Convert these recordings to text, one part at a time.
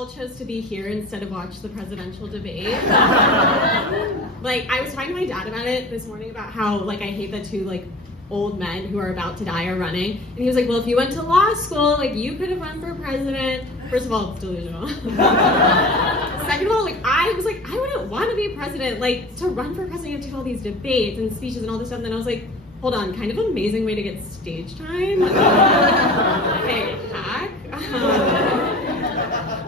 all chose to be here instead of watch the presidential debate. Like, I was talking to my dad about it this morning about how, like, I hate that two, like, old men who are about to die are running. And he was like, well, if you went to law school, like, you could have run for president. First of all, it's delusional. Second of all, like, I was like, I wouldn't want to be president. Like, to run for president, you have to do all these debates and speeches and all this stuff. And then I was like, hold on, kind of amazing way to get stage time. Okay, hack.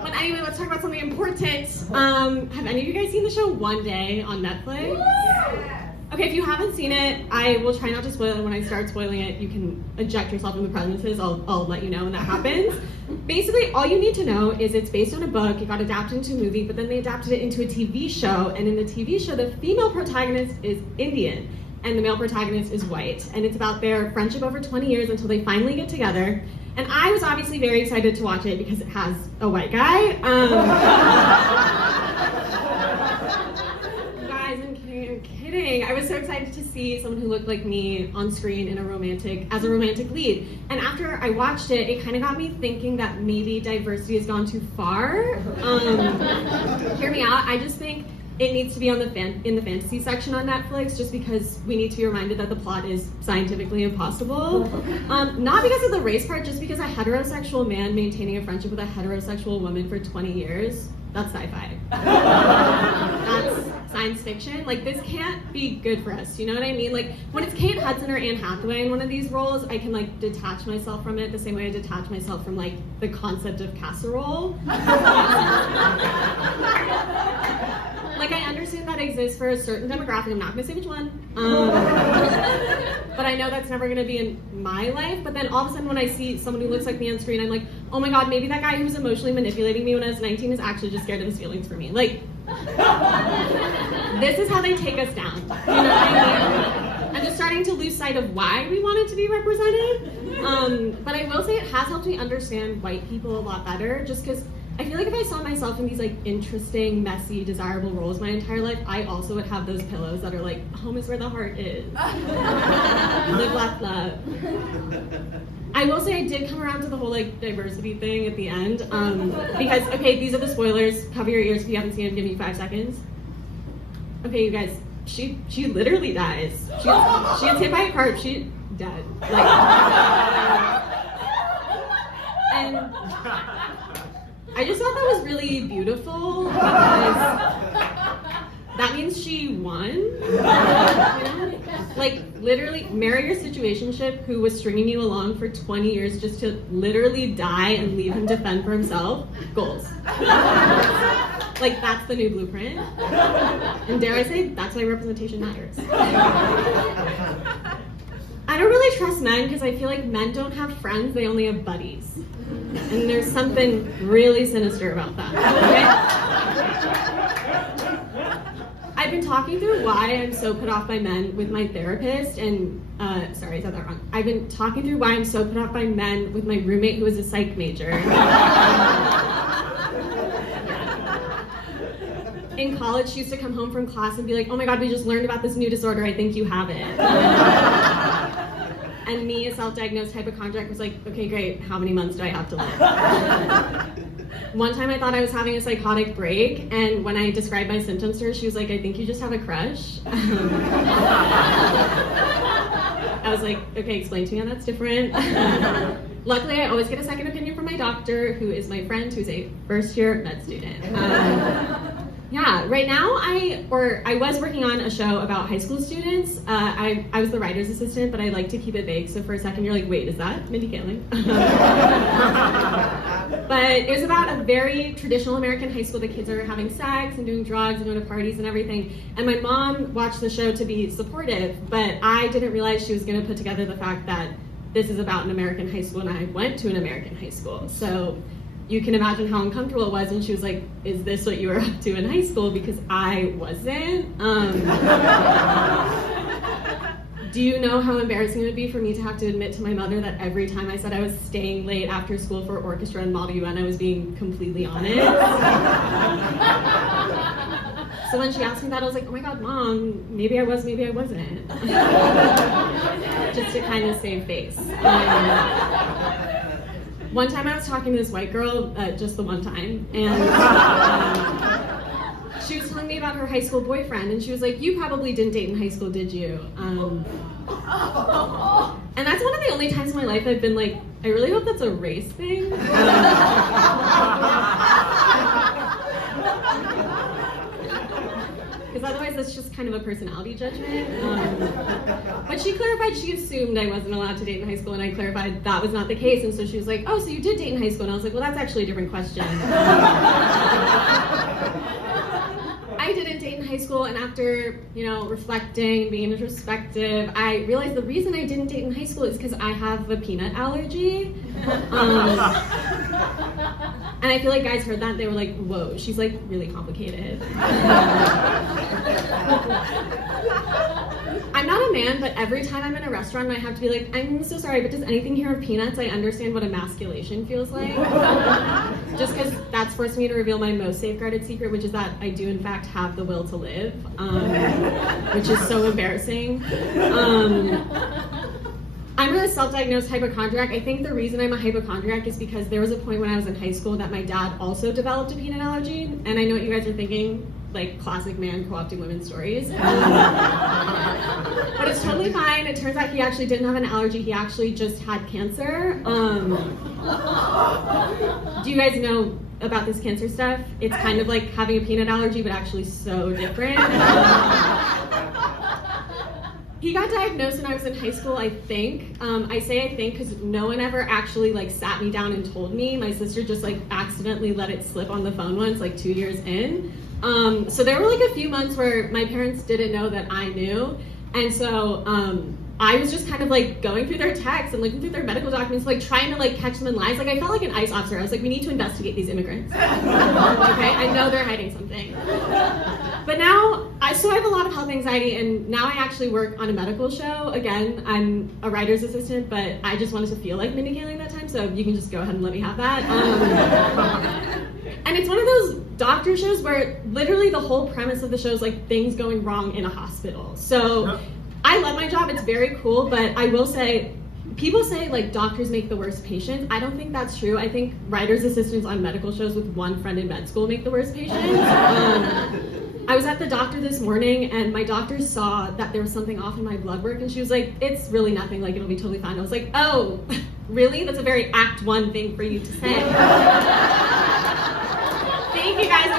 But anyway, let's talk about something important. Have any of you guys seen the show One Day on Netflix? Okay, if you haven't seen it, I will try not to spoil it. When I start spoiling it, you can eject yourself from the premises. I'll let you know when that happens. Basically, all you need to know is it's based on a book. It got adapted into a movie, but then they adapted it into a TV show. And in the TV show, the female protagonist is Indian, and the male protagonist is white. And it's about their friendship over 20 years until they finally get together. And I was obviously very excited to watch it because it has a white guy. Guys, I'm kidding. I was so excited to see someone who looked like me on screen as a romantic lead. And after I watched it, it kind of got me thinking that maybe diversity has gone too far. Hear me out. I just think it needs to be on in the fantasy section on Netflix, just because we need to be reminded that the plot is scientifically impossible. Not because of the race part, just because a heterosexual man maintaining a friendship with a heterosexual woman for 20 years, that's sci-fi. That's science fiction. Like, this can't be good for us, you know what I mean? Like, when it's Kate Hudson or Anne Hathaway in one of these roles, I can, like, detach myself from it the same way I detach myself from, like, the concept of casserole. Like, I understand that exists for a certain demographic. I'm not gonna say which one. But I know that's never gonna be in my life. But then all of a sudden when I see someone who looks like me on screen, I'm like, oh my God, maybe that guy who was emotionally manipulating me when I was 19 is actually just scared of his feelings for me. Like, this is how they take us down. You know what I mean? I'm just starting to lose sight of why we want it to be represented. But I will say it has helped me understand white people a lot better, just because I feel like if I saw myself in these, like, interesting, messy, desirable roles my entire life, I also would have those pillows that are like, home is where the heart is. Live, laugh, love. I will say I did come around to the whole, like, diversity thing at the end, because, okay, these are the spoilers. Cover your ears if you haven't seen it. Give me 5 seconds. Okay, you guys, she literally dies. She gets hit by a car. She dead. Like, and I just thought that was really beautiful because that means she won. You know? Like, literally, marry your situationship who was stringing you along for 20 years just to literally die and leave him to fend for himself. Goals. Like, that's the new blueprint. And dare I say, that's why representation matters. I don't really trust men because I feel like men don't have friends, they only have buddies. And there's something really sinister about that. Okay? I've been talking through why I'm so put off by men with my therapist, and sorry, I said that wrong. I've been talking through why I'm so put off by men with my roommate who is a psych major. In college, she used to come home from class and be like, oh my God, we just learned about this new disorder, I think you have it. And me, a self-diagnosed hypochondriac, was like, okay, great, how many months do I have to live? One time I thought I was having a psychotic break, and when I described my symptoms to her, she was like, I think you just have a crush. I was like, okay, explain to me how that's different. Luckily, I always get a second opinion from my doctor, who is my friend, who's a first-year med student. Yeah, right now I was working on a show about high school students. I was the writer's assistant, but I like to keep it vague. So for a second you're like, wait, is that Mindy Kaling? But it was about a very traditional American high school. The kids are having sex and doing drugs and going to parties and everything. And my mom watched the show to be supportive, but I didn't realize she was going to put together the fact that this is about an American high school and I went to an American high school. So you can imagine how uncomfortable it was when she was like, is this what you were up to in high school? Because I wasn't. Do you know how embarrassing it would be for me to have to admit to my mother that every time I said I was staying late after school for orchestra and Model UN, I was being completely honest? So when she asked me that, I was like, oh my God, Mom, maybe I was, maybe I wasn't. Just to kind of save face. One time I was talking to this white girl, just the one time, and she was telling me about her high school boyfriend, and she was like, you probably didn't date in high school, did you? And that's one of the only times in my life I've been like, I really hope that's a race thing. Because otherwise that's just kind of a personality judgment. But she clarified she assumed I wasn't allowed to date in high school, and I clarified that was not the case. And so she was like, oh, so you did date in high school? And I was like, well, that's actually a different question. I didn't date in high school, and after, reflecting, being introspective, I realized the reason I didn't date in high school is because I have a peanut allergy. And I feel like guys heard that, they were like, whoa, she's like really complicated. I'm not a man, but every time I'm in a restaurant and I have to be like, I'm so sorry, but does anything here have peanuts? I understand what emasculation feels like. Just because that's forced me to reveal my most safeguarded secret, which is that I do in fact have the will to live, which is so embarrassing. I'm a self-diagnosed hypochondriac. I think the reason I'm a hypochondriac is because there was a point when I was in high school that my dad also developed a peanut allergy, and I know what you guys are thinking, like classic man co-opting women's stories. But it's totally fine. It turns out he actually didn't have an allergy. He actually just had cancer. Do you guys know about this cancer stuff? It's kind of like having a peanut allergy, but actually so different. He got diagnosed when I was in high school, I think. I say I think because no one ever actually sat me down and told me. My sister just accidentally let it slip on the phone once, 2 years in. So there were a few months where my parents didn't know that I knew. And so I was just kind of going through their texts and looking through their medical documents, trying to catch them in lies. I felt like an ICE officer. I was like, we need to investigate these immigrants. Okay, I know they're hiding something. But now, so I have a lot of health anxiety, and now I actually work on a medical show. Again, I'm a writer's assistant, but I just wanted to feel like Mindy Kaling that time, so you can just go ahead and let me have that. And it's one of those doctor shows where literally the whole premise of the show is things going wrong in a hospital. So I love my job, it's very cool, but I will say, people say doctors make the worst patients. I don't think that's true. I think writer's assistants on medical shows with one friend in med school make the worst patients. I was at the doctor this morning, and my doctor saw that there was something off in my blood work, and she was like, it's really nothing, it'll be totally fine. I was like, oh, really? That's a very Act 1 thing for you to say. Thank you guys.